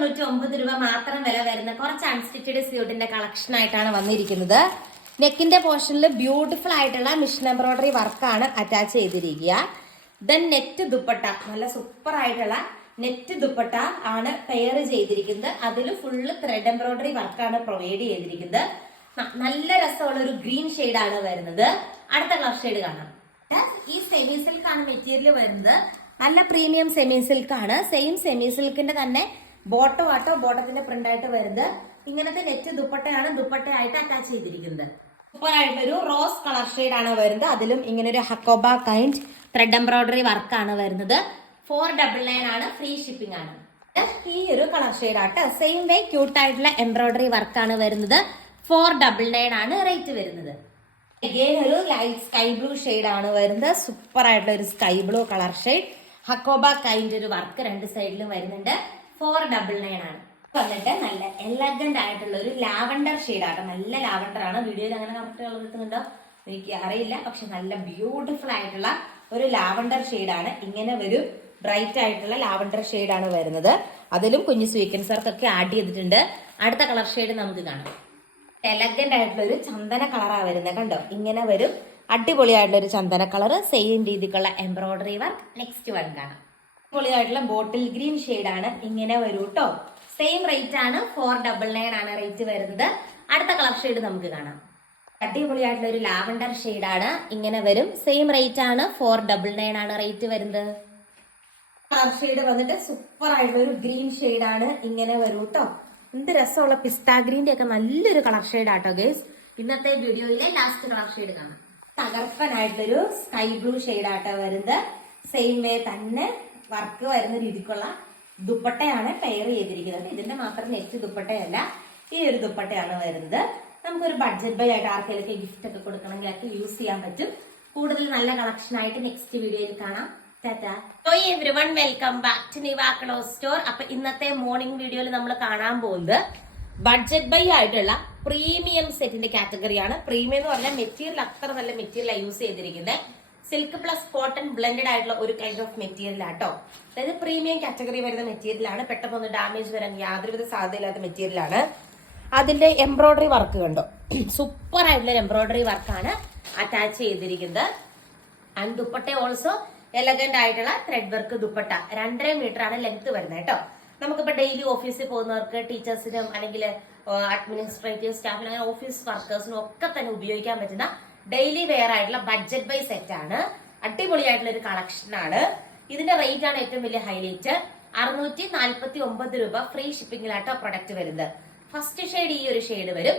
299 രൂപ മാത്രം വില വരുന്ന കുറച്ച് അൺസ്റ്റിച്ചഡ് സ്യൂട്ടിന്റെ കളക്ഷൻ ആയിട്ടാണ് വന്നിരിക്കുന്നത്. നെക്കിന്റെ പോർഷനിൽ ബ്യൂട്ടിഫുൾ ആയിട്ടുള്ള മിഷൻ എംബ്രോയിഡറി വർക്കാണ് അറ്റാച്ച് ചെയ്തിരിക്കുക. ദെൻ നെറ്റ് ദുപ്പട്ട, നല്ല സൂപ്പർ ആയിട്ടുള്ള നെറ്റ് ദുപ്പട്ട ആണ് പെയർ ചെയ്തിരിക്കുന്നത്. അതിൽ ഫുള്ള് ത്രെഡ് എംബ്രോയിഡറി വർക്കാണ് പ്രൊവൈഡ് ചെയ്തിരിക്കുന്നത്. നല്ല രസമുള്ള ഒരു ഗ്രീൻ ഷെയ്ഡ് ആണ് വരുന്നത്. അടുത്ത കളർ ഷെയ്ഡ് കാണാം. ഈ സെമി സിൽക്ക് ആണ് മെറ്റീരിയൽ വരുന്നത്. നല്ല പ്രീമിയം സെമി സിൽക്ക് ആണ്. സെയിം സെമി സിൽക്കിന്റെ തന്നെ ബോട്ടത്തിന്റെ പ്രിന്റ് ആയിട്ട് വരുന്നത്. ഇങ്ങനത്തെ നെറ്റ് ദുപ്പട്ടയാണ് ദുപ്പട്ടയായിട്ട് അറ്റാച്ച് ചെയ്തിരിക്കുന്നത്. സൂപ്പർ ആയിട്ടൊരു റോസ് കളർ ഷെയ്ഡ് ആണ് വരുന്നത്. അതിലും ഇങ്ങനെ ഒരു ഹക്കോബ കൈൻഡ് ത്രെഡ് എംബ്രോയിഡറി വർക്കാണ് വരുന്നത്. 499 ആണ്. ഫ്രീ ഷിപ്പിംഗ് ആണ്. ഈ ഒരു കളർ ഷെയ്ഡ് ആട്ട് സെയിം വേ ക്യൂട്ട് ആയിട്ടുള്ള എംബ്രോയിഡറി വർക്കാണ് വരുന്നത്. 499 ആണ് റേറ്റ് വരുന്നത്. അഗൈൻ ഒരു ലൈറ്റ് സ്കൈ ബ്ലൂ ഷെയ്ഡ് ആണ് വരുന്നത്. സൂപ്പർ ആയിട്ടുള്ള ഒരു sky blue colour shade. Hakoba kind ഒരു വർക്ക് രണ്ട് സൈഡിലും വരുന്നുണ്ട്. 499 ആണ്. വന്നിട്ട് നല്ല എലഗന്റ് ആയിട്ടുള്ള ഒരു ലാവണ്ടർ ഷെയ്ഡ് ആട്ടോ. നല്ല ലാവണ്ടർ ആണ്. വീഡിയോയിൽ അങ്ങനെ കറക്റ്റ് കളർ കിട്ടുന്നുണ്ടോ എനിക്ക് അറിയില്ല, പക്ഷെ നല്ല ബ്യൂട്ടിഫുൾ ആയിട്ടുള്ള ഒരു ലാവണ്ടർ ഷെയ്ഡ് ആണ്. ഇങ്ങനെ ഒരു ബ്രൈറ്റ് ആയിട്ടുള്ള ലാവണ്ടർ ഷെയ്ഡ് ആണ് വരുന്നത്. അതിലും കുഞ്ഞു സ്വീക്കൻസ് വർക്കൊക്കെ ആഡ് ചെയ്തിട്ടുണ്ട്. അടുത്ത കളർ ഷെയ്ഡ് നമുക്ക് കാണാം. എലഗന്റ് ആയിട്ടുള്ള ഒരു ചന്ദന കളറാണ് വരുന്നത്. കണ്ടോ, ഇങ്ങനെ വരും. അടിപൊളിയായിട്ടുള്ള ഒരു ചന്ദന കളർ, സെയിം രീതിക്കുള്ള എംബ്രോയിഡറി വർക്ക്. നെക്സ്റ്റ് വൺ കാണാം. അടിപൊളിയായിട്ടുള്ള ബോട്ടിൽ ഗ്രീൻ ഷെയ്ഡ് ആണ്. ഇങ്ങനെ വരൂ കേട്ടോ. സെയിം റേറ്റ് ആണ്. 499 ആണ് റേറ്റ് വരുന്നത്. അടുത്ത കളർ ഷെയ്ഡ് നമുക്ക് കാണാം. അടിപൊളിയായിട്ടുള്ള ഒരു ലാവണ്ടർ ഷെയ്ഡ് ആണ്. ഇങ്ങനെ വരും. സെയിം റേറ്റ് ആണ്. 499 ആണ് റേറ്റ് വരുന്നത്. കളർ ഷെയ്ഡ് വന്നിട്ട് സൂപ്പർ ആയിട്ടുള്ള ഒരു ഗ്രീൻ ഷെയ്ഡ് ആണ്. ഇങ്ങനെ വരൂ കേട്ടോ. എന്ത് രസമുള്ള പിസ്ത ഗ്രീന്റെ ഒക്കെ നല്ലൊരു കളർ ഷെയ്ഡ് ആട്ടോ ഗേസ്. ഇന്നത്തെ വീഡിയോയിലെ ലാസ്റ്റ് കളർ ഷെയ്ഡ് കാണാം. തകർപ്പനായിട്ടൊരു സ്കൈ ബ്ലൂ ഷെയ്ഡ് ആട്ടോ വരുന്നത്. സെയിം വേ തന്നെ വർക്ക് വരുന്ന രീതിക്കുള്ള ദുപ്പട്ടയാണ് പെയർ ചെയ്തിരിക്കുന്നത്. ഇതിന്റെ മാത്രം നെറ്റ് ദുപ്പട്ടയല്ല, ഈ ഒരു ദുപ്പട്ടയാണ് വരുന്നത്. നമുക്കൊരു ബഡ്ജറ്റ് ബൈ ആയിട്ട് ആർക്കെങ്കിലും ഗിഫ്റ്റ് ഒക്കെ കൊടുക്കണമെങ്കിൽ ഒക്കെ യൂസ് ചെയ്യാൻ പറ്റും. കൂടുതൽ നല്ല കളക്ഷൻ ആയിട്ട് നെക്സ്റ്റ് വീഡിയോയിൽ കാണാം. Everyone, welcome back to Niva cloth store. അപ്പൊ ഇന്നത്തെ മോർണിംഗ് വീഡിയോയിൽ നമ്മൾ കാണാൻ പോകുന്നത് ബഡ്ജറ്റ് ബൈ ആയിട്ടുള്ള പ്രീമിയം സെറ്റിന്റെ കാറ്റഗറിയാണ്. പ്രീമിയം എന്ന് പറഞ്ഞാൽ മെറ്റീരിയൽ അത്ര നല്ല മെറ്റീരിയൽ യൂസ് ചെയ്തിരിക്കുന്നത്. സിൽക്ക് പ്ലസ് കോട്ടൺ ബ്ലെൻഡഡ് ആയിട്ടുള്ള ഒരു കൈൻഡ് ഓഫ് മെറ്റീരിയൽ ആട്ടോ. അതായത് പ്രീമിയം കാറ്റഗറി വരുന്ന മെറ്റീരിയൽ ആണ്. പെട്ടെന്ന് ഡാമേജ് വരാൻ യാതൊരുവിധ സാധ്യതയില്ലാത്ത മെറ്റീരിയൽ ആണ്. അതിന്റെ എംബ്രോയിഡറി വർക്ക് കണ്ടോ, സൂപ്പർ ആയിട്ടുള്ള എംബ്രോയിഡറി വർക്കാണ് അറ്റാച്ച് ചെയ്തിരിക്കുന്നത്. ആൻഡ് ദുപ്പട്ട ഓൾസോ എലഗന്റ് ആയിട്ടുള്ള ത്രെഡ് വർക്ക് ദുപ്പട്ട. 2.5 മീറ്റർ ആണ് ലെങ്ത് വരുന്നത് കേട്ടോ. നമുക്കിപ്പോ ഡെയിലി ഓഫീസിൽ പോകുന്നവർക്ക്, ടീച്ചേഴ്സിനും അല്ലെങ്കിൽ അഡ്മിനിസ്ട്രേറ്റീവ് സ്റ്റാഫിനും അങ്ങനെ ഓഫീസ് വർക്കേഴ്സിനും ഒക്കെ തന്നെ ഉപയോഗിക്കാൻ പറ്റുന്ന ഡെയിലി വെയർ ആയിട്ടുള്ള ബഡ്ജറ്റ് ബൈ സെറ്റ് ആണ്. അടിപൊളിയായിട്ടുള്ള ഒരു കളക്ഷൻ ആണ്. ഇതിന്റെ റേറ്റ് ആണ് ഏറ്റവും വലിയ ഹൈലൈറ്റ്. 649 രൂപ ഫ്രീ ഷിപ്പിംഗിലാട്ടോ പ്രൊഡക്റ്റ് വരുന്നത്. ഫസ്റ്റ് ഷെയ്ഡ് ഈ ഒരു ഷെയ്ഡ് വരും.